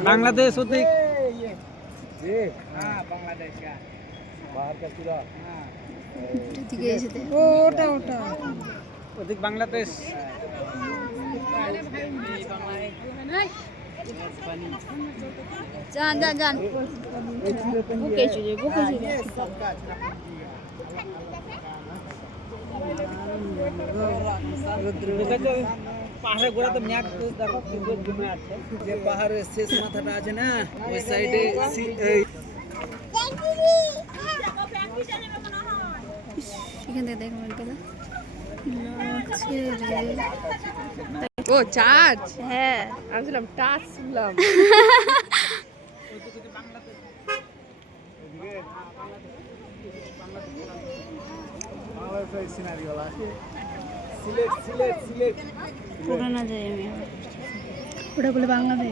बांग्लादेश उदिक ये हाँ बांग्लादेश का बाहर का पूरा ওটা ওটা उदिक बांग्लादेश যান যান যান বুকে চলে বুকে চলে পাহাড়ে ঘোরা তো ম্যাপ দেখো কিন্তু ঘুরে আছে যে পাহাড়ের শেষ মাথাটা আছে না ওই সাইডে এখান থেকে দেখো গেল ও চার্জ হ্যাঁ আমি ছিলাম টাচ শুনলাম বাংলাদেশের সিনারি वाला আছে সিলেট পুরানা যাই আমি ওটা বলে বাংলাদেশ